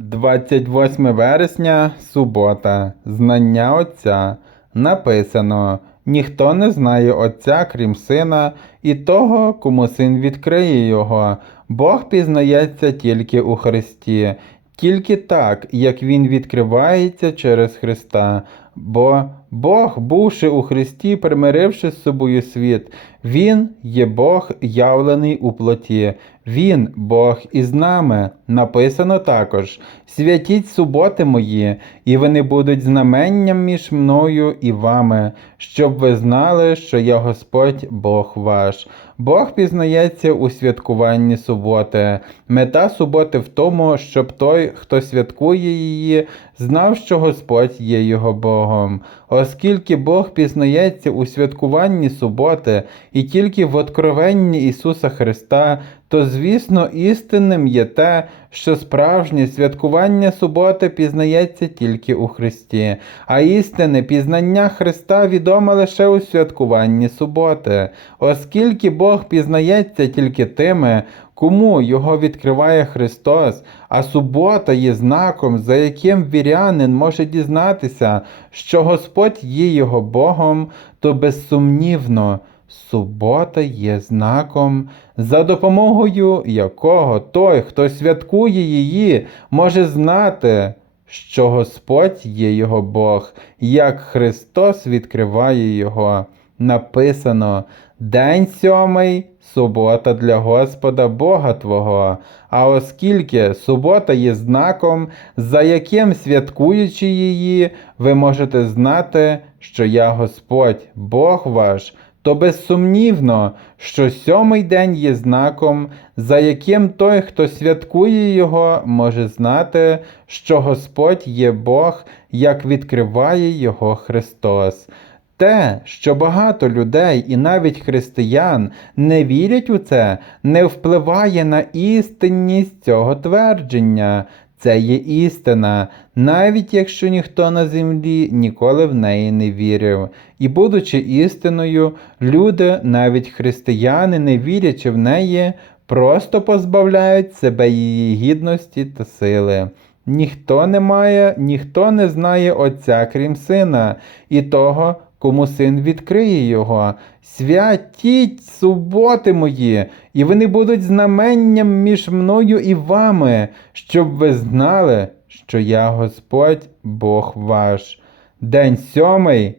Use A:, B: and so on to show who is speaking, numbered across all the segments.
A: 28 вересня, субота, знання Отця. Написано: ніхто не знає Отця, крім Сина, і того, кому син відкриє його. Бог пізнається тільки у Христі, тільки так, як Він відкривається через Христа. Бо Бог, бувши у Христі, примиривши з собою світ, Він є Бог, явлений у плоті. Він Бог із нами. Написано також: святіть суботи мої, і вони будуть знаменням між мною і вами, щоб ви знали, що я Господь Бог ваш. Бог пізнається у святкуванні суботи. Мета суботи в тому, щоб той, хто святкує її, знав, що Господь є його Богом. Оскільки Бог пізнається у святкуванні суботи і тільки в откровенні Ісуса Христа, то, звісно, істинним є те, що справжнє святкування суботи пізнається тільки у Христі, а істинне пізнання Христа відоме лише у святкуванні суботи, оскільки Бог пізнається тільки тими, кому його відкриває Христос, а субота є знаком, за яким вірянин може дізнатися, що Господь є його Богом, то безсумнівно. Субота є знаком, за допомогою якого той, хто святкує її, може знати, що Господь є його Бог, як Христос відкриває його. Написано День сьомий субота для Господа Бога Твого. А оскільки субота є знаком, за яким святкуючи її, ви можете знати, що я Господь, Бог ваш то безсумнівно, що сьомий день є знаком, за яким той, хто святкує його, може знати, що Господь є Бог, як відкриває його Христос. Те, що багато людей і навіть християн не вірять у це, не впливає на істинність цього твердження. Це є істина, навіть якщо ніхто на землі ніколи в неї не вірив. І, будучи істиною, люди, навіть християни, не вірячи в неї, просто позбавляють себе її гідності та сили. Ніхто не має, ніхто не знає Отця, крім сина, і того, кому син відкриє його. Святіть суботи мої, і вони будуть знаменням між мною і вами, щоб ви знали, що я Господь Бог ваш. День сьомий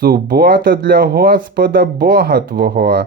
A: субота для Господа Бога Твого.